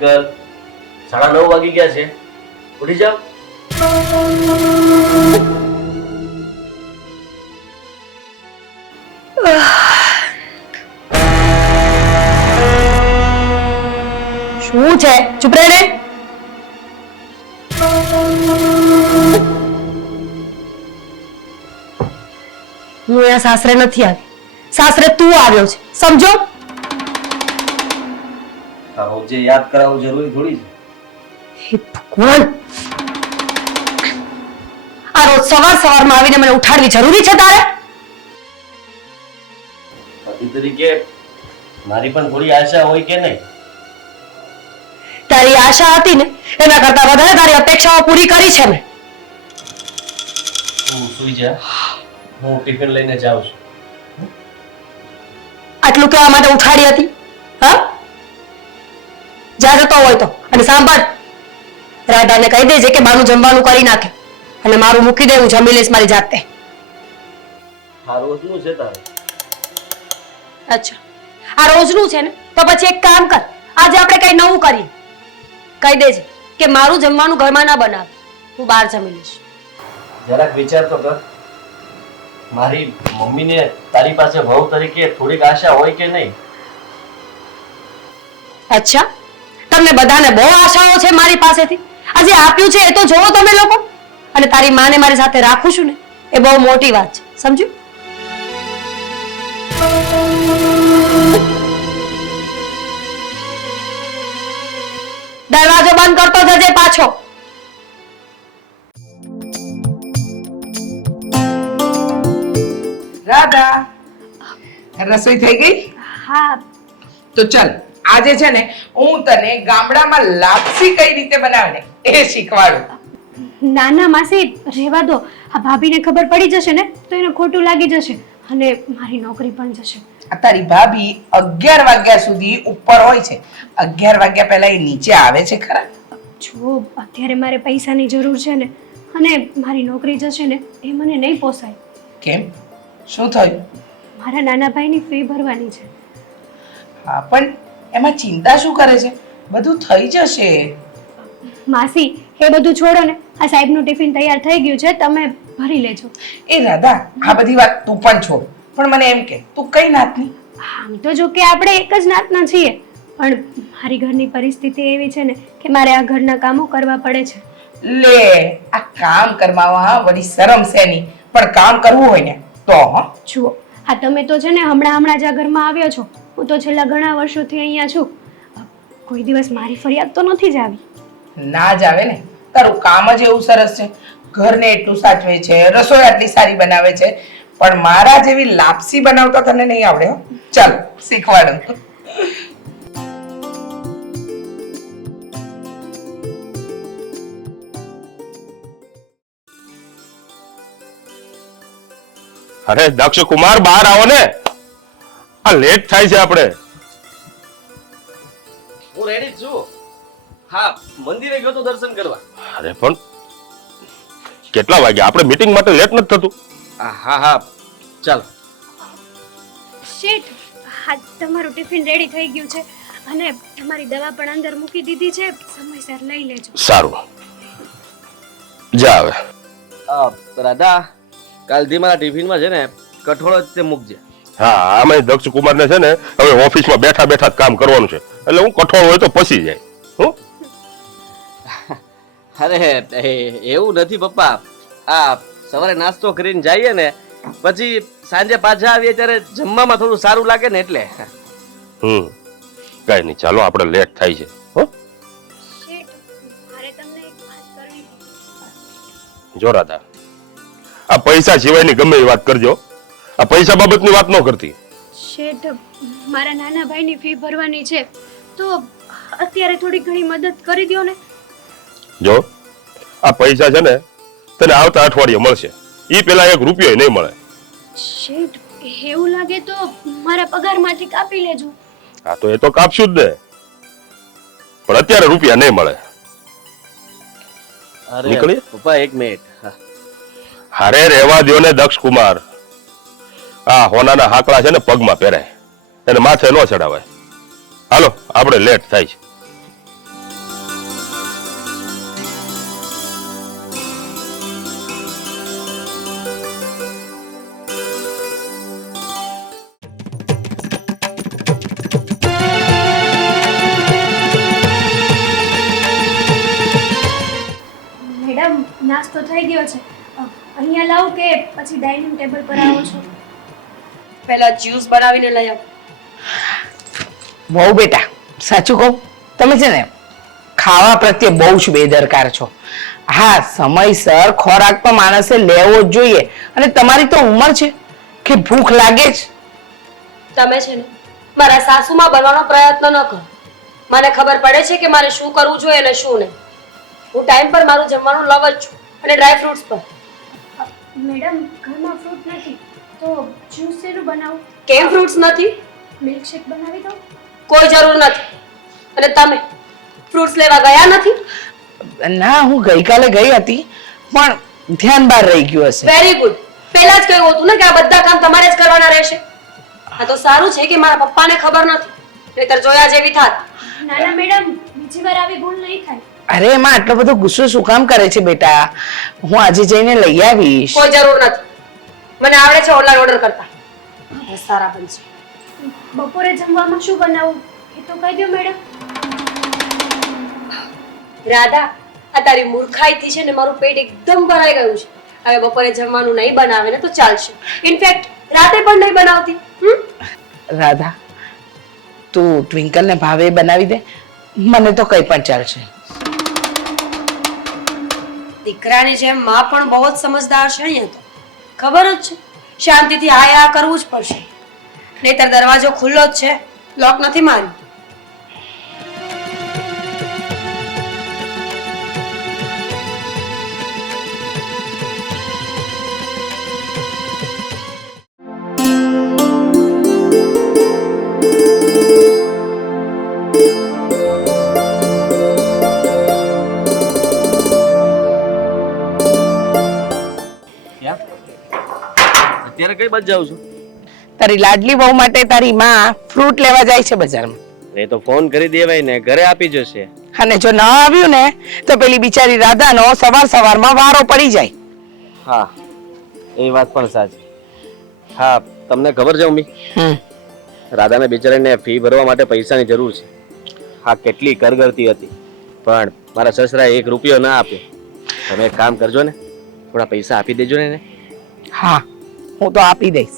Twinkle સાડા નવ વાગી ગયા છે. ઉઠી જાઓ. શું છે? ચૂપ રહે હું અહીંયા સાસરે નથી આવી. સાસરે તું આવ્યો છે. સમજો? રોજે યાદ કરાવવું જરૂરી થોડી છે. હે ભગવાન! આ રોજ સવાર સવારમાં આવીને મને ઉઠાડવી જરૂરી છે તારે? પતિ તરીકે મારી પણ થોડી આશા હોય કે નહીં? તારી આશા હતી ને એના કરતા વધારે તારી અપેક્ષાઓ પૂરી કરી છે મેં. તું સુઈ જા. હું ટિફિન લઈને જાઉં છું. આટલું કહેવા માટે ઉઠાડી હતી? જા જતો હોય તો. અને સાંભળ રાધાને કહી દેજે કે મારું જમવાનું કરી નાખે. અને મારું મૂકી દે હું જમી લઈશ મારી જાતે. આ રોજનું છે તારે? અચ્છા. આ રોજનું છે ને? તો પછી એક કામ કર આજે આપણે કઈ નવું કરીએ. કહી દેજે કે મારું જમવાનું ઘરમાં ના બનાવે. હું બહાર જમી લઈશ. જરાક વિચાર તો કર. મારી મમ્મીને તારી પાસે વહુ તરીકે થોડીક આશા હોય કે નહીં? અચ્છા. તમને બધાને બહુ આશાઓ છે મારી પાસેથી. આજે આપ્યું છે એ તો જોવો તમે લોકો. અને તારી માને મારી સાથે રાખું છું ને એ બહુ મોટી વાત છે. સમજ્યું? દરવાજો બંધ કરતો જજે પાછો. રાધા રસોઈ થઈ ગઈ? હા. તો ચલ. આજે છે ને હું તને ગામડામાં લાપસી કઈ રીતે બનાવે ને એ શીખવાડું. નાના માસી રહેવા દો. આ ભાભીને ખબર પડી જશે ને તો એને ખોટું લાગી જશે અને મારી નોકરી પણ જશે. તારી ભાભી અગિયાર વાગ્યા સુધી ઉપર હોય છે. અગિયાર વાગ્યા પહેલા એ નીચે આવે છે ખરા? જો અત્યારે મારે પૈસાની જરૂર છે ને અને મારી નોકરી જશે ને એ મને નહીં પોસાય. કેમ? શું થયું? મારા નાના ભાઈની ફી ભરવાની છે. હા પણ એમાં ચિંતા શું કરે છે? બધું થઈ જશે. માસી એ બધું છોડો ને. આ સાહેબનું ટિફિન તૈયાર થઈ ગયું છે તમે ભરી લેજો. એ રાધા આ બધી વાત તું પણ છોડ. પણ મને એમ કે તું કઈ નાતની? આમ તો જો કે આપણે એક જ નાતના છીએ. પણ મારી ઘરની પરિસ્થિતિ એવી છે ને કે મારે આ ઘરના કામો કરવા પડે છે. લે આ કામ કરવામાં વળી શરમ છે નહીં પણ કામ કરવું હોય ને તો જુઓ આ તમે તો છે ને હમણાં હમણાં જ આ ઘરમાં આવ્યો છો. હું તો છેલ્લા ઘણા વર્ષોથી અહીંયા છું. કોઈ દિવસ મારી ફરિયાદ તો નથી જ આવી. ના જ આવે ને. તારું કામ જ એવું સરસ છે. ઘરને એટલું સાચવે છે રસોઈ આટલી સારી બનાવે છે. પણ મારા જેવી લાપસી બનાવતા તને નહીં આવડે હો. ચાલ શીખવાડું. અરે દક્ષ કુમાર બહાર આવો ને. લેટ થાય છે આપણે. હું રેડી છું. હા મંદિરે ગયો તો દર્શન કરવા. અરે પણ કેટલા વાગ્યા? આપણે મીટિંગ માટે લેટ નથી થતું. હા હા હા. ચાલ. શેઠ હા તમારું ટિફિન રેડી થઈ ગયું છે અને તમારી દવા પણ અંદર મૂકી દીધી છે. સમયસર લઈ લેજો. સારું. જા હવે. રાધા કાલથી મારા ટિફિનમાં છે ને કઠોળ જ તે મૂકજે. હા આમાં દક્ષ કુમારને છે ને હવે ઓફિસમાં બેઠા બેઠા જ કામ કરવાનું છે. એટલે હું કઠોળ હોય તો પસી જાય. હું? અરે એ- એવું નથી પપ્પા. આ સવારે નાસ્તો કરીને જઈએ ને પછી સાંજે પાછા આવીએ ત્યારે જમવામાં થોડું સારું લાગે ને એટલે. હમ. કઈ નહીં ચાલો આપણે લેટ થાય છે. હો? શેઠ મારે તમને એક વાત કરવી હતી. જો રાધા આ પૈસા સિવાયની ગમે એ વાત કરજો. આ પૈસા બાબતની વાત ન કરતી. શેઠ મારા નાના ભાઈની ફી ભરવાની છે તો અત્યારે થોડી ઘણી મદદ કરી દો ને. જો આ પૈસા છે ને તને આવતા અઠવાડિયે મળશે. ઈ પેલા એક રૂપિયો નહીં મળે. શેઠ એવું લાગે તો મારા પગારમાંથી કાપી લેજો. હા તો એ તો કાપશું જ ને. પણ અત્યારે રૂપિયા નહીં મળે. અરે નીકળી પપ્પા એક મિનિટ. હારે રહેવા દ્યો ને દક્ષ કુમાર આ હોનાના હાકડા છે ને પગમાં પહેરાય. એને માથે ન ચડાવાય હાલો, આપણે લેટ થાય છે. મેડમ, નાસ્તો થઈ ગયો છે. અહીંયા લાવું કે પછી ડાઇનિંગ ટેબલ પર આવું છું? પહેલા જ્યુસ બનાવીને લઈ આવ. બહુ બેટા સાચું કહું? તમે છે ને ખાવા પ્રત્યે બહુ જ બેદરકાર છો. હા સમયસર ખોરાક પણ માણસે લેવો જ જોઈએ. અને તમારી તો ઉંમર છે કે ભૂખ લાગે જ. તમે છે ને મારા સાસુમાં બનવાનો પ્રયત્ન ન કરો. મને ખબર પડે છે કે મારે શું કરવું જોઈએ અને શું નહીં. હું ટાઈમ પર મારું જમવાનું લવ જ છું અને ડ્રાય ફ્રૂટ્સ પર. મેડમ ઘરમાં ફ્રૂટ નથી. તો જ્યુસ શેનું બનાવું? કેમ ફ્રૂટ્સ નથી? મિલ્કશેક બનાવી દઉં? કોઈ જરૂર નથી. અને તમે? ફ્રૂટ્સ લેવા ગયા નથી? ના હું ગઈકાલે ગઈ હતી પણ ધ્યાન બહાર રહી ગયું હશે. વેરી ગુડ પહેલા જ કહ્યું હતું ને કે આ બધા કામ તમારે જ કરવાના રહેશે. આ તો સારું છે કે મારા પપ્પાને ખબર નથી. નહીતર જોયા જેવી થાત. નાના મેડમ બીજી વાર આવી ભૂલ નહીં થાય. અરે એમાં આટલો બધો ગુસ્સો શું કામ કરે છે બેટા? હું આજે જઈને લઈ આવીશ. કોઈ જરૂર નથી. મને આવડે છે ઓનલાઈન ઓર્ડર કરતા. હવે સારા બનશે. બપોરે જમવામાં શું બનાવું? એ તો કહી દો મેડમ. રાધા આ તારી મૂર્ખાઈથી છે ને મારું પેટ એકદમ ભરાઈ ગયું છે. હવે બપોરે જમવાનું નહીં બનાવે ને તો ચાલશે. ઇનફેક્ટ રાતે પણ નહીં બનાવતી? રાધા તું ટ્વિંકલને ભાવે બનાવી દે. મને તો કઈ પણ ચાલશે. દીકરાની જેમ માં પણ બહુ જ સમજદાર છે અહીંયા તો. ખબર જ છે. શાંતિથી આ આ કરવું જ પડશે. નહીતર દરવાજો ખુલ્લો જ છે. લોક નથી માર્યું. કઈ બાજુ જાઉં છું. તારી લાડલી બહુ માટે તારી માં ફ્રૂટ લેવા જાય છે બજારમાં. એ તો ફોન કરી દેવાય ને ઘરે આપી જશે. અને જો ન આવ્યું ને તો પેલી બિચારી રાધાનો સવાર સવારમાં વારો પડી જાય. હા એ વાત પણ સાચી. હા તમને ખબર છે મમ્મી રાધાને બિચારીને ફી ભરવા માટે પૈસાની જરૂર છે. હા કેટલી કરગરતી હતી. પણ મારા સસરાએ એક રૂપિયો ના આપ્યો. તમે એક કામ કરજો ને થોડા પૈસા આપી દેજો ને હા. હું તો આપી દઈશ.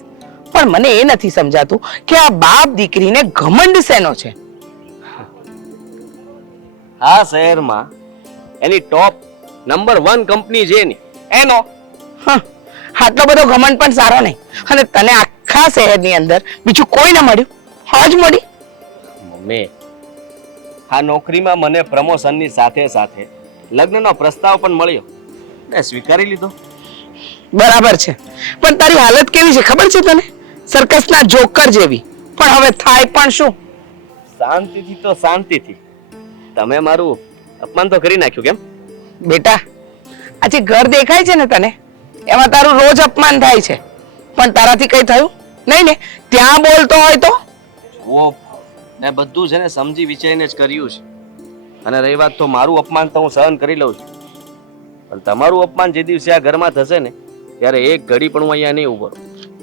પણ મને એ નથી સમજાતું કે આ બાપ દીકરીને ઘમંડ શેનો છે? આ શહેરમાં એની ટોપ નંબર વન કંપની છે ને એનો. હં, આટલો બધો ઘમંડ પણ સારો નહીં. અને તને આખા શહેરની અંદર બીજું કોઈ ન મળ્યું? હજ મળી. મમ્મી આ નોકરીમાં મને પ્રમોશનની સાથે સાથે લગ્નનો પ્રસ્તાવ પણ મળ્યો. મેં સ્વીકારી લીધો. બરાબર છે. પણ તારી હાલત કેવી છે? ખબર છે તને? સર્કસના જોકર જેવી. પણ હવે થાય પણ શું? શાંતિથી તો શાંતિથી. તમે મારું અપમાન તો કરી નાખ્યું કેમ? બેટા આ જે ઘર દેખાય છે ને તને એમાં તારું રોજ અપમાન થાય છે. પણ તારાથી કઈ થયું? નહીં ને? ત્યાં બોલતો હોય તો? જુઓ મેં બધું છે ને સમજી વિચારીને જ કર્યું છે. અને રહી વાત તો મારું અપમાન તો હું સહન કરી લઉં છું. પણ તમારું અપમાન જે દિવસે આ ઘરમાં થશે ને ત્યારે એક ઘડી પણ હું અહીંયા નહીં ઊભો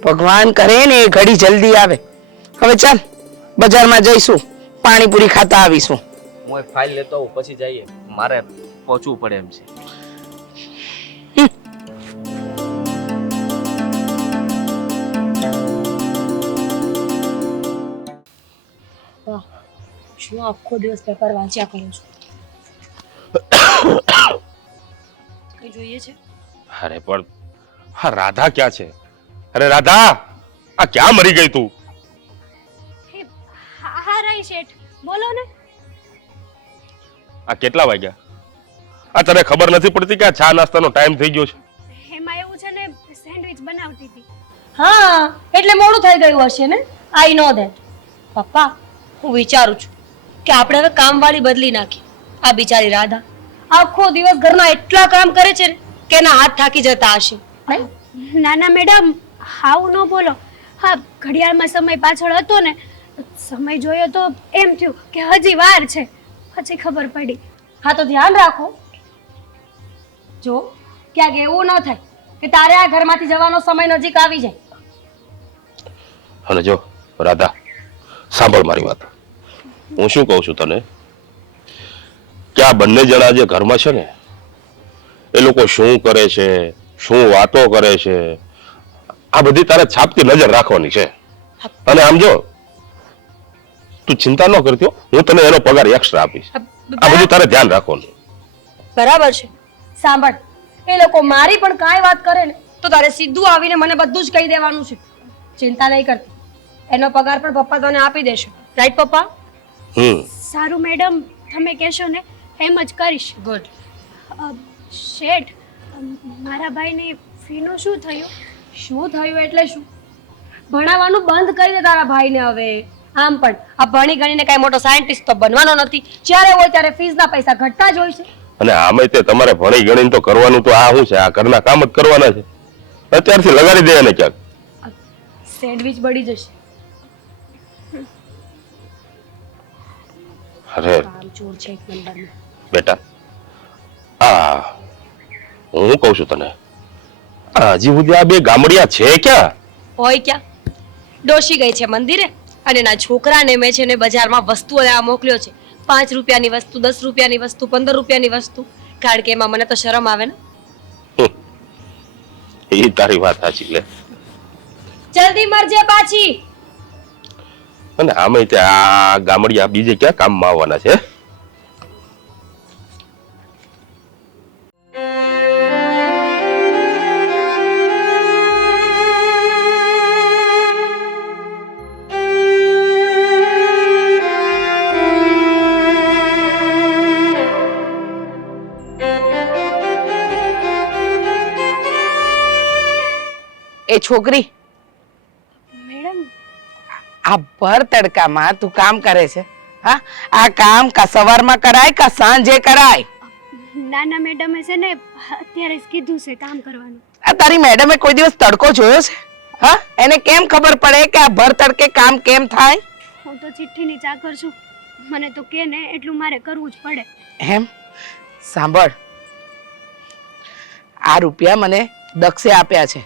ભગવાન કરે ને એ ઘડી જલ્દી આવે. હવે ચાલ બજારમાં જઈશું પાણીપુરી ખાતા આવીશું. હું ફાઇલ લેતો આવું પછી જઈએ. મારે પહોંચવું પડે એમ છે. શું આખો દિવસ પેપર વાંચ્યા કરું છું? કઈ જોઈએ છે? અરે પણ હા રાધા ક્યાં છે? અરે રાધા આ ક્યાં મરી ગઈ તું? હે રાઈ શેઠ બોલો ને. આ કેટલા વાગ્યા? આ તને ખબર નથી પડતી કે આ ચા નાસ્તાનો ટાઈમ થઈ ગયો છે? એમાં એવું છે ને સેન્ડવિચ બનાવતી હતી. હા એટલે મોડું થઈ ગયું હશે ને? I know that. પપ્પા હું વિચારું છું કે આપણે હવે કામવાળી બદલી નાખી. આ બિચારી રાધા આખો દિવસ ઘરના એટલા કામ કરે છે કે એના હાથ થાકી જતા હશે. નહીં? નાના મેડમ હાવું ન બોલો. હા ઘડિયાળમાં સમય પાછળ હતો ને સમય જોયો તો એમ થયું કે હજી વાર છે. પછી ખબર પડી. હા તો ધ્યાન રાખો. જો ક્યાંક એવું ન થાય કે તારે આ ઘરમાંથી જવાનો સમય નજીક આવી જાય. અને જો રાધા સાંભળ મારી વાત. હું શું કહું છું તને? કે આ બંને જણા જે ઘરમાં છે ને એ લોકો શું કરે છે શું વાતો કરે છે? આ બધી તારે છાપતી નજર રાખવાની છે. અને આમ જો તું ચિંતા ન કરતી હું તને એનો પગાર એક્સ્ટ્રા આપીશ. આ બધું તારે ધ્યાન રાખવાનું. બરાબર છે. સાંભળ એ લોકો મારી પણ કાંઈ વાત કરે ને તો તારે સીધું આવીને મને બધું જ કહી દેવાનું છે. ચિંતા નહીં કરતી. એનો પગાર પણ પપ્પા તને આપી દેશે. રાઈટ પપ્પા? હમ. સારું મેડમ તમે કહેશો ને એમ જ કરીશ. ગુડ શેઠ મારા ભાઈને ફીનું શું થયું? શું થયું એટલે શું? ભણાવવાનું બંધ કરી દે તારા ભાઈને હવે. આમ પણ આ ભણી ગણીને કાંઈ મોટો સાયન્ટિસ્ટ તો બનવાનો નથી. જ્યારે હોય ત્યારે ફીસના પૈસા ઘટતા જ હોય છે. અને આમે તે તમારે ભણી ગણીને તો કરવાનું તો આ શું છે? આ ઘરના કામ જ કરવાના છે. અત્યારથી લગાડી દે એને ક્યાંક. સેન્ડવિચ બળી જશે. અરે. કામ ચોર છે એક નંબરનો. બેટા હું કહું છું તને હજી સુધી આ બે ગામડિયા છે ક્યાં? હોય ક્યાં? ડોશી ગઈ છે મંદિરે અને એના છોકરાને મેં છે ને બજારમાં વસ્તુ લેવા મોકલ્યો છે. પાંચ રૂપિયાની વસ્તુ દસ રૂપિયાની વસ્તુ પંદર રૂપિયાની વસ્તુ. કારણ કે એમાં મને તો શરમ આવે ને. એ તારી વાત સાચી લે જલ્દી મરજે પાછી. અને આમે તે આ ગામડિયા બીજે ક્યાં કામમાં આવવાના છે? એ છોકરી. મેડમ. આ ભર તડકામાં તું કામ કરે છે. હા આ કામ કા સવારમાં કરાય કા સાંજે કરાય? નાના મેડમે છે ને અત્યારે જ કીધું છે કામ કરવાનું. આ તારી મેડમે કોઈ દિવસ તડકો જોયો છે? હા એને કેમ ખબર પડે કે આ ભર તડકે કામ કેમ થાય? હું તો ચિઠ્ઠીની ચાકર છું. મને તો કે ને એટલું મારે કરવું જ પડે. એમ? સાંભળ. આ રૂપિયા મને દક્ષે આપ્યા છે.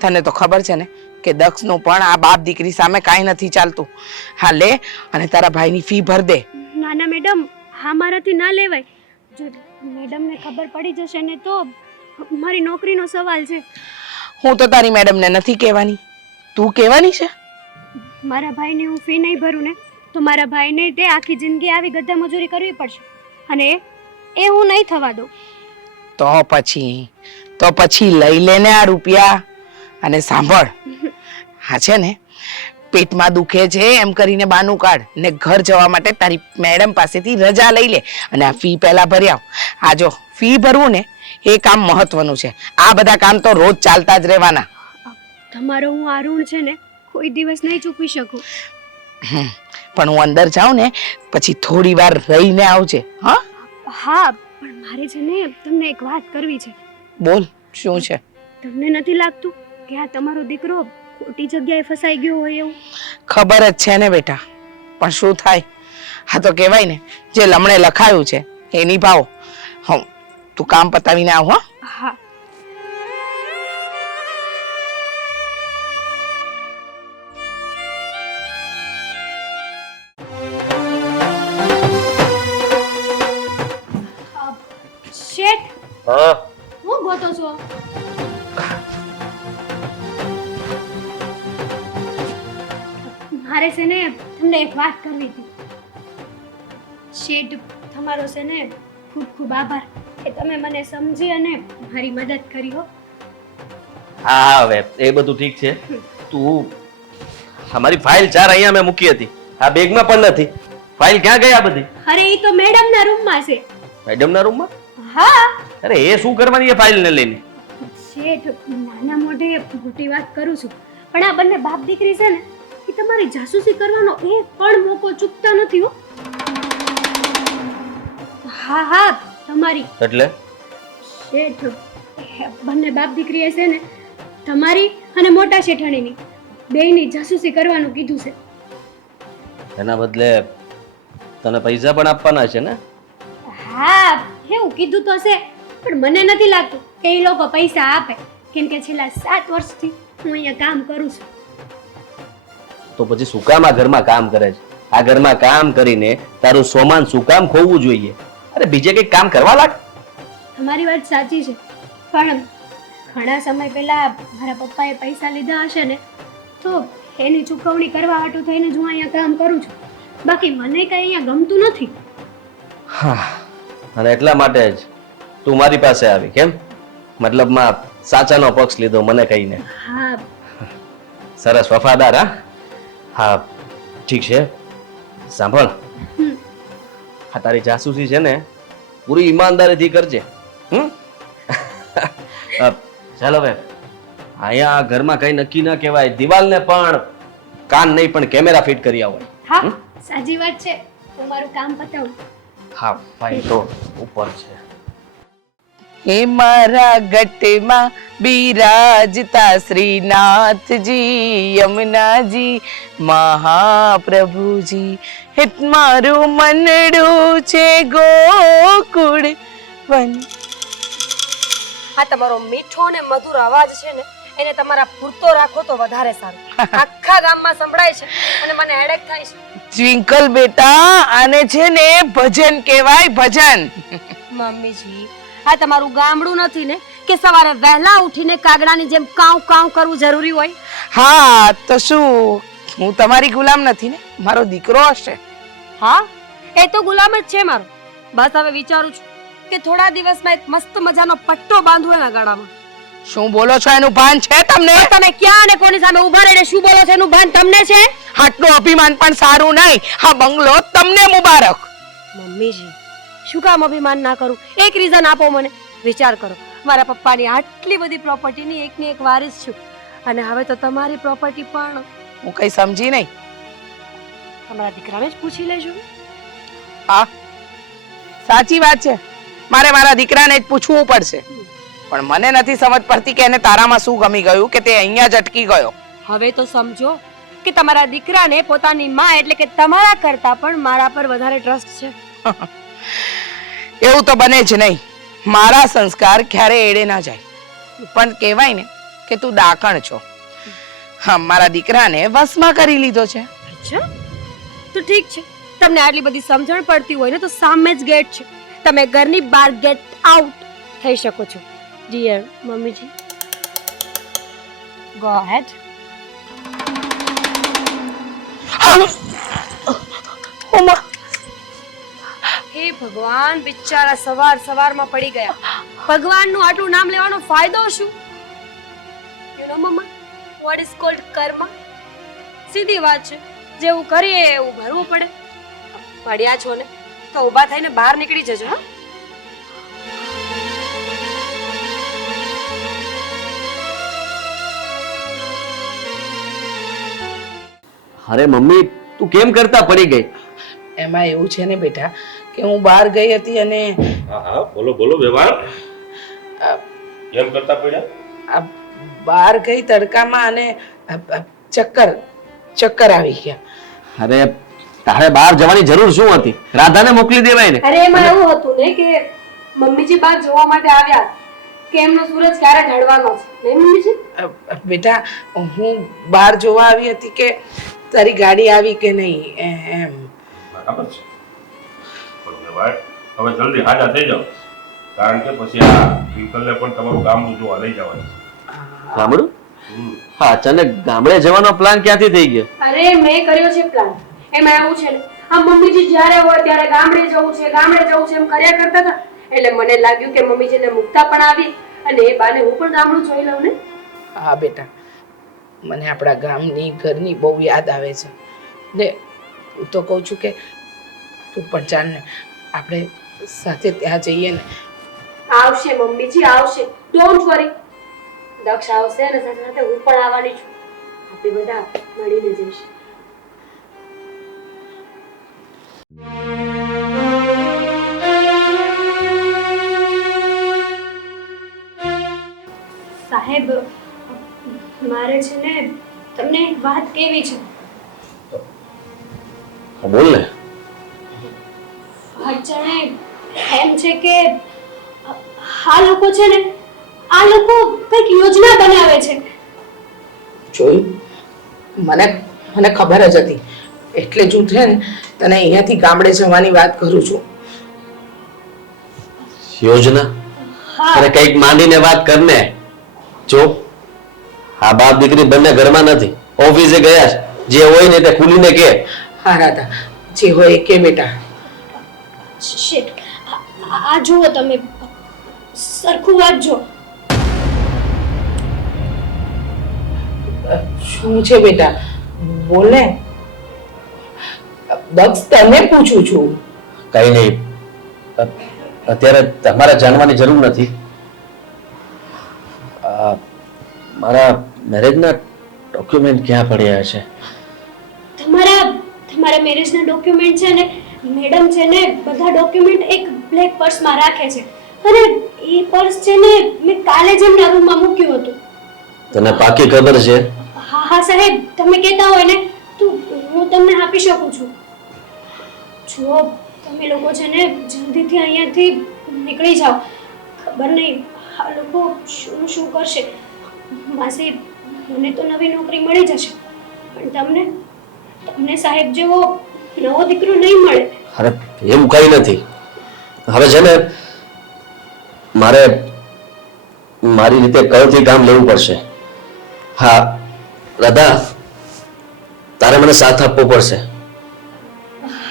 તને તો ખબર છે ને કે દક્ષનું પણ આ બાપ દીકરી સામે કાંઈ નથી ચાલતું. હા લે અને તારા ભાઈની ફી ભર દે. નાના મેડમ હા મારાથી ના લેવાય. જો મેડમને ખબર પડી જશે ને તો મારી નોકરીનો સવાલ છે. હું તો તારી મેડમને નથી કહેવાની. તું કહેવાની છે? મારા ભાઈને હું ફી નહીં ભરું ને તો મારા ભાઈને તે આખી જિંદગી આવી ગધા મજૂરી કરવી પડશે. અને એ- એ હું નહીં થવા દઉં. તો પછી તો પછી લઈ લેને આ રૂપિયા. અને સાંભળ. હા છે ને? પેટમાં દુખે છે એમ કરીને બાનું કાઢ ને ઘર જવા માટે તારી મેડમ પાસેથી રજા લઈ લે અને આ ફી પહેલા ભરી આવ. આ જો ફી ભરવું ને એ કામ મહત્વનું છે. આ બધા કામ તો રોજ ચાલતા જ રહેવાના. તમારો હું આ ઋણ છે ને કોઈ દિવસ નહીં ચૂકવી શકું. પણ હું અંદર જાઉં ને પછી થોડી વાર રહીને આવજે હા? હા પણ મારે છે ને તમને એક વાત કરવી છે. બોલ શું છે? તમને નથી લાગતું? કે આ તમારો દીકરો ખોટી જગ્યાએ ફસાઈ ગયો હોય એવું. ખબર જ છે ને બેટા. પણ શું થાય? હા તો કહેવાય ને જે લમણે લખાયું છે એની ભાવ હમ તું કામ પતાવીને આવ હો. હા શેઠ હા. હું. એક વાત કરવી હતી શેઠ તમારો છે ને ખૂબ ખૂબ આભાર કે તમે મને સમજી અને મારી મદદ કરી હો. હા હવે એ બધું ઠીક છે. તું અમારી ફાઇલ ચાર અહીંયા મેં મૂકી હતી. આ બેગમાં પણ નથી. ફાઇલ ક્યાં ગઈ આ બધી? અરે એ તો મેડમ ના રૂમમાં છે. મેડમના રૂમમાં? હા. અરે એ શું કરવાની એ ફાઇલ ને લઈને? શેઠ નાના મોઢે મોટી વાત કરું છું. પણ આ બંને બાપ દીકરી છે ને એ તમારી જાસૂસી કરવાનો એક પણ મોકો ચૂકતા નથી હો. હા હા તમારી એટલે? શેઠ બંને બાપ દીકરીએ છે ને તમારી અને મોટા શેઠાણીની બેયની જાસૂસી કરવાનું કીધું છે. એના બદલે તને પૈસા પણ આપવાના છે ને? હા એવું કીધું તો છે પણ મને નથી લાગતું કે એ લોકો પૈસા આપે કેમ કે છેલ્લા સાત વર્ષથી હું અહીંયા કામ કરું છું. તો પછી શું કામ આ ઘરમાં કામ કરે છે? આ ઘરમાં કામ કરીને તારું સોમાન શું કામ ખોવું જોઈએ? અરે બીજે કંઈક કામ કરવા લાગ? તમારી વાત સાચી છે. પણ ઘણા સમય પહેલા મારા પપ્પાએ પૈસા લીધા હશે ને તો એની ચૂકવણી કરવા હાટું થઈને જ હું અહીંયા કામ કરું છું. બાકી મને કંઈ અહીંયા ગમતું નથી. હા અને એટલા માટે જ તું મારી પાસે આવી કેમ? મતલબમાં સાચાનો પક્ષ લીધો મને કહીને. હા. સરસ વફાદાર હા? હા ઠીક છે. સાંભળ. હા આ તારી જાસૂસી છે ને પૂરી ઈમાનદારીથી કરજે. હમ? ચાલો હવે અહીંયા ઘરમાં કઈ નક્કી ન કહેવાય. દિવાલને પણ કાન નહીં પણ કેમેરા ફિટ કરી આવો હા સાચી વાત છે. હું મારું કામ પતાવું. હા ભાઈ તો ઉપર છે. હે મારા ગટમાં બિરાજતા શ્રીનાથજી યમુનાજી મહાપ્રભુજી. હિત મારું મનડું છે ગોકુળ વન. આ તમારો મીઠો ને મધુર અવાજ છે ને એને તમારા પૂરતો રાખો તો વધારે સારું. આખા ગામમાં સંભળાય છે અને મને હેડેક થાય છે. ટ્વિંકલ બેટા આને છે ને ભજન કહેવાય ભજન. મમ્મીજી આ તમારું ગામડું નથી ને? કે સવારે વહેલા ઉઠીને કાગડાની જેમ કાઉ કાઉ કરવું જરૂરી હોય? હા તો શું? હું તમારી ગુલામ નથી ને? મારો દીકરો હશે. હા? એ તો ગુલામ જ છે મારો. બસ હવે વિચારું છું કે થોડા દિવસમાં એક મસ્ત મજાનો પટ્ટો બાંધવો એના ગળામાં. શું બોલો છો? એનું ભાન છે તમને? તમે ક્યાં અને કોની સામે ઊભા રહીને શું બોલો છો? એનું ભાન તમને છે? આટલું અભિમાન પણ સારું નહીં. હા બંગલો તમને મુબારક. મમ્મીજી શું કામ અભિમાન ના કરું? એક રીઝન આપો મને. વિચાર કરો મારા પપ્પાની આટલી બધી પ્રોપર્ટીની એકની એક વારિસ છું. અને હવે તો તમારી પ્રોપર્ટી પણ હું કઈ સમજી નહીં. તમારા દીકરાને જ પૂછી લેજો. હા સાચી વાત છે. મારે મારા દીકરાને જ પૂછવું પડશે. પણ મને નથી સમજ પડતી કે એને તારામાં શું ગમી ગયું કે તે અહીંયા જ અટકી ગયો. હવે તો સમજો કે તમારા દીકરાને પોતાની માં એટલે કે તમારા કરતા પણ મારા પર વધારે ટ્રસ્ટ છે. એવું તો બને જ નહીં. મારા સંસ્કાર ક્યારે એડે ના જાય. પણ કહેવાય ને કે તું દાકણ છો. હા મારા દીકરાને વસમાં કરી લીધો છે. અચ્છા. તો ઠીક છે. તમને આટલી બધી સમજણ પડતી હોય ને તો સામે જ ગેટ છે. તમે ઘરની બહાર ગેટ આઉટ થઈ શકો છો. ડિયર મમ્મીજી. Go ahead Uma. હે ભગવાન બિચારા સવાર સવારમાં પડી ગયા. ભગવાનનું આટલું નામ લેવાનો ફાયદો શું? You know mamma what is called કર્મ સીધી વાત છે જેવું કરીએ એવું ભરવું પડે. પડ્યા છો ને તો ઊભા થઈને બહાર નીકળી જજો હા? અરે મમ્મી તું કેમ કરતા પડી ગઈ? એમાં એવું છે ને બેટા કે હું બહાર ગઈ હતી અને હા હા બોલો બોલો વ્યવહાર. કેમ કરતા પડ્યા? આ બહાર ગઈ તડકામાં અને ચક્કર ચક્કર આવી ગયા. અરે તારે બહાર જવાની જરૂર શું હતી? રાધાને મોકલી દેવાય ને. અરે એમાં એવું હતું ને કે મમ્મીજી બહાર જોવા માટે આવ્યા કે એમનો સૂરજ ક્યારે ઢળવાનો છે? નહીં મમ્મીજી? અ, અ, બેટા હું બહાર જોવા આવી હતી કે તારી ગાડી આવી કે નહીં? એ- એમ. બરાબર છે. વ્યવહાર હવે જલ્દી હાજર થઈ જાઓ. કારણ કે પછી આ વિકલને પણ તમારું ગામનું જોવા લઈ જવાનું છે. સાંભળું હા અચાનક ગામડે જવાનો પ્લાન ક્યાંથી થઈ ગયો? અરે મેં કર્યો છે પ્લાન એમાં એવું છે ને આ મમ્મીજી જ્યારે હોય ત્યારે ગામડે જવું છે ગામડે જવું છે એમ કર્યા કરતા હતા. એટલે મને લાગ્યું કે મમ્મીજીને મુક્તા પણ આવી અને એ બાને હું પણ ગામડું જોઈ લઉં ને. હા બેટા. મને આપણા ગામની ઘરની બહુ યાદ આવે છે. ને હું તો કહું છું કે તું પણ ચાલ ને. આપણે સાથે ત્યાં જઈએ ને. આવશે મમ્મીજી આવશે. ડોન્ટ વરી દક્ષ આવશે અને સાથે સાથે હું પણ આવવાની છું. આપણે બધા મળીને જઈશું. સાહેબ મારે છે ને તમને એક વાત કેવી છે. બોલ ને. જાણે એમ છે કે આ લોકો છે ને આ લોકો કંઈક યોજના બનાવે છે. જોઈ મને મને ખબર જ હતી. એટલે જ છે ને તને અહીંયાથી ગામડે જવાની વાત કરું છું. યોજના? અરે કંઈક માંડીને વાત કરને? જો આ બાપ દીકરી બંને ઘરમાં નથી. ઓફિસે ગયા જે હોય ને તે ખુલીને કે. હા રાધા. જે હોય એ કે બેટા. શિટ આ જુઓ તમે. સરખું વાંચજો. શું છે બેટા? બોલે દક્ષ તને પૂછું છું. કઈ નહીં. અત્યારે તમારે જાણવાની જરૂર નથી. આ, મારા મેરેજના ડોક્યુમેન્ટ ક્યાં પડ્યા છે તમારા તમારા મેરેજના ડોક્યુમેન્ટ છે ને મેડમ છે ને બધા ડોક્યુમેન્ટ એક બ્લેક પર્સમાં રાખે છે. અને એ પર્સ છે ને મેં કાલે જ એમના રૂમમાં મૂક્યું હતું. તને પાકી ખબર છે? હા હા સાહેબ તમે કહેતા હોય ને તો હું તમને આપી શકું છું. જો તમે લોકો છે ને જલ્દીથી અહીંયાથી નીકળી જાઓ. ખબર નહીં આ લોકો શું શું કરશે? માસી મને તો નવી નોકરી મળી જશે. પણ તમને તમને સાહેબ જેવો નવો દીકરો નહીં મળે. અરે એવું કઈ નથી. હવે છે ને મારે મારી રીતે કળથી કામ લેવું પડશે. હા રદા તારે મને સાથ આપવો પડશે.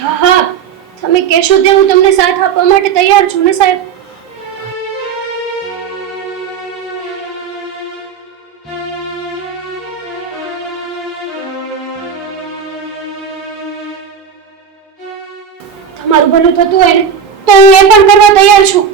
હા હા. તમે કહેશો તે હું તમને સાથ આપવા માટે તૈયાર છું ને સાહેબ? ભલું થતું હોય તો હું એ પણ કરવા તૈયાર છું.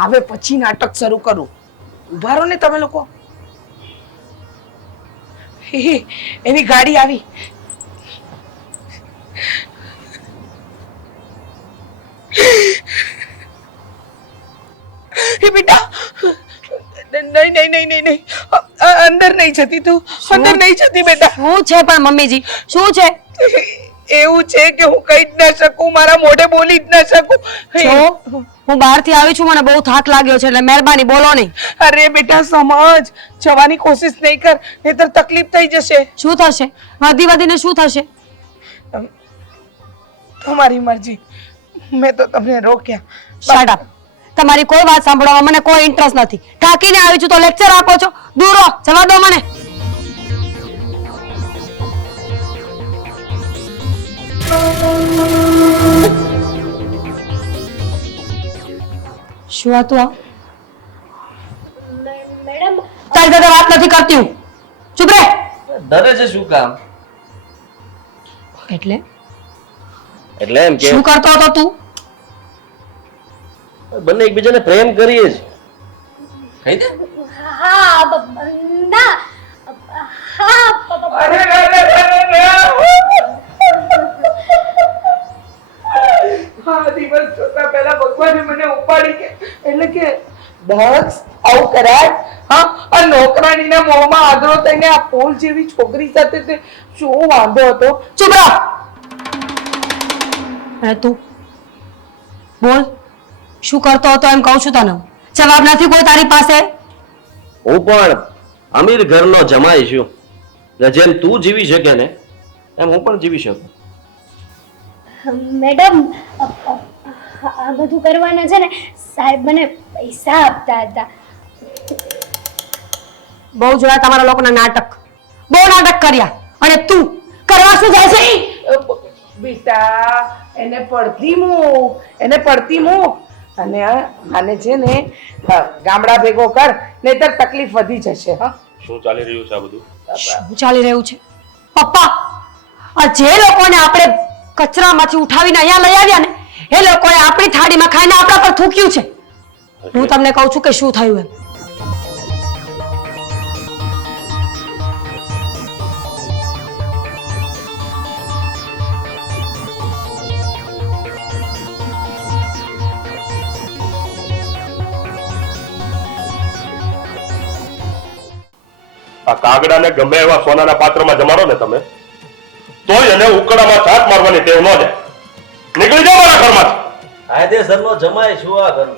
આવે પછી નાટક શરૂ કરું. ઊભા રહો ને તમે લોકો? એની ગાડી આવી. એ બેટા નહીં નહીં નહીં નહીં નહીં અંદર નહીં જતી તું. અંદર નહીં જતી બેટા. શું છે પણ મમ્મીજી? શું છે? એવું છે કે હું કહી જ ના શકું મારા મોઢે બોલી જ ના શકું. હું. બહારથી આવી છું મને બહુ થાક લાગ્યો છે એટલે મહેરબાની બોલો નહીં. અરે બેટા સમજ. જવાની કોશિશ નહીં કર નહીતર તકલીફ થઈ જશે. શું થશે? વધી વધીને શું થશે? તમારી મરજી. મેં તો તમને રોક્યા. શટ અપ તમારી કોઈ વાત સાંભળવામાં મને કોઈ ઇન્ટરેસ્ટ નથી. થાકીને આવી છું તો લેક્ચર આપો છો. દૂર રહો. જવા દો મને. શું હતું આ? મેડમ તારી સાથે વાત નથી કરતી હું. ચૂપ રે. ડરે છે શું કામ? એટલે? એટલે એમ કે શું કરતો હતો તું? બંને એકબીજાને પ્રેમ કરીએ જ. કહી દે? હા ના હા અરે રે રે રે રે રે. હા દિવસ જોતા પહેલા ભગવાને મને ઉપાડી કે એટલે કે દક્ષ આવું કરાય. હા આ નોકરાણીના મોંમાં આદરો થઈને આ પોલ જેવી છોકરી સાથે તે શું વાંધો હતો? ચૂપ અને તું. બોલ. શું કરતો હતો એમ કહું છું તને. જવાબ નથી કોઈ તારી પાસે? હું પણ અમીર ઘરનો જમાઈ છું. ને જેમ તું જીવી શકે ને એમ હું પણ જીવી શકું. મેડમ આ બધું કરવાના છે ને સાહેબ મને પૈસા આપતા હતા. બહુ જોયા તમારા લોકોના નાટક. બહુ નાટક કર્યા. અને તું કરવા શું જાય છે? બેટા એને પડતી મૂક એને પડતી મૂક. અને આને છે ને ગામડા ભેગો કર નહીતર તકલીફ વધી જશે હા. શું ચાલી રહ્યું છે આ બધું? શું ચાલી રહ્યું છે? પપ્પા આ જે લોકોને આપણે કચરામાંથી ઉઠાવીને અહીંયા લઈ આવ્યા ને એ લોકોએ આપણી થાળીમાં ખાઈને આપણા પર થૂક્યું છે. હું તમને કહું છું કે શું થયું એમ. આ કાગડાને ગમે એવા સોનાના પાત્રમાં જમાડો ને તમે તોય એને ઉકળામાં છાપ મારવાની ટેવ ન જાય. નીકળી જાઓ મારા ઘરમાંથી. કાયદેસરનો જમાય છું આ ઘર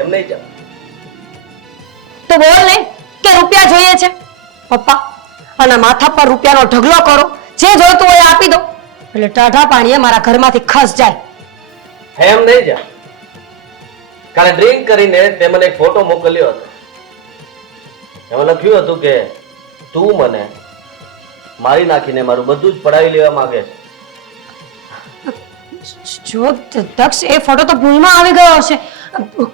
એમ નહીં જા તો બોલ ને કે રૂપિયા જોઈએ છે? પપ્પા અને માથા પર રૂપિયાનો ઢગલો કરો. જે જોઈતું હોય એ આપી દો. એટલે ટાઢા પાણીએ મારા ઘરમાંથી ખસ જાય. એમ નહીં જા કાલે ડ્રિંક કરીને તે મને એક ફોટો મોકલ્યો હતો. એમાં લખ્યું હતું કે તું મને મારી નાખીને મારું બધું જ પડાવી લેવા માંગે છે. જો દક્ષ એ ફોટો તો ભૂલમાં આવી ગયો હશે.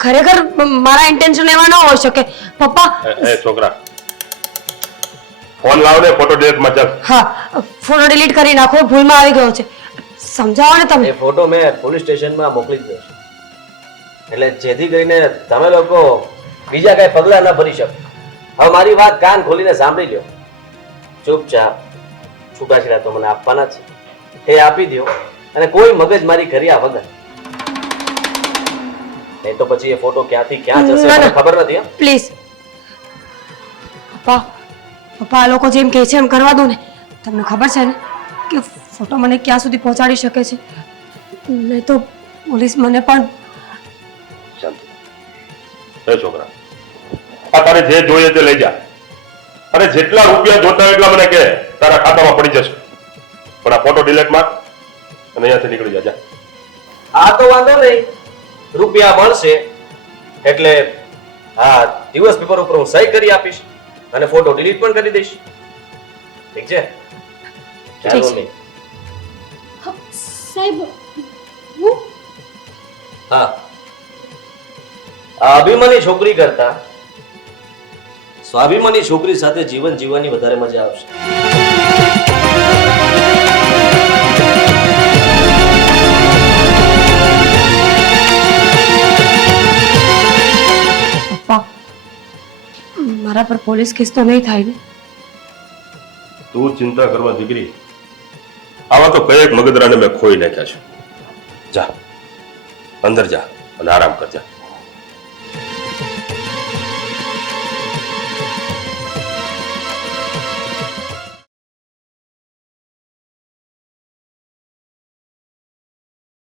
ખરેખર મારા ઇન્ટેન્શન એવા ન હોઈ શકે. પપ્પા એ છોકરા. ફોન લાવ ને ફોટો ડિલીટમાં ચાલ હા ફોટો ડિલીટ કરી નાખો ભૂલમાં આવી ગયો છે. સમજાવો ને તમે. એ ફોટો મેં પોલીસ સ્ટેશનમાં મોકલી દીધો છે. એટલે જેથી કરીને તમે લોકો બીજા કઈ પગલા ન ભરી શકો. હવે મારી વાત કાન ખોલીને સાંભળી લ્યો. ચૂપચાપ છૂટાછેડા તો મને આપવાના છે. એ આપી દો અને કોઈ મગજ મારી કર્યા વગર. નહીં તો પછી એ ફોટો ક્યાંથી ક્યાં જશે. મને ખબર નથી પ્લીઝ. પપ્પા પપ્પા આ લોકો જેમ કહે છે એમ કરવા દો ને. તમને ખબર છે ને કે ફોટો મને ક્યાં સુધી પહોંચાડી શકે છે? નહીં તો પોલીસ મને પણ શાંતિ છોકરા આ તારે જે જોઈએ તે લઈ જા. અને જેટલા રૂપિયા જોતા હોય એટલા મને કે તારા ખાતામાં પડી જશે. પણ આ ફોટો ડિલેટ માર અને અહીંયાથી નીકળી જા જા. આ તો વાંધો નહીં. રૂપિયા મળશે. એટલે હા દિવસ પેપર ઉપર હું સહી કરી આપીશ અને ફોટો ડિલીટ પણ કરી દઈશ. ઠીક છે? ચાલો નહીં. સાહેબ હું? હા. આ અભિમાની છોકરી કરતા સ્વાભિમાની છોકરી સાથે જીવન જીવવાની વધારે મજા આવશે. પપ્પા મારા પર પોલીસ કેસ તો નહીં થાય ને? તું ચિંતા કરવા દીકરી આવા તો કયેક મગદરાને મેં ખોઈ નાખ્યા છે. જા અંદર જા અને આરામ કરજા.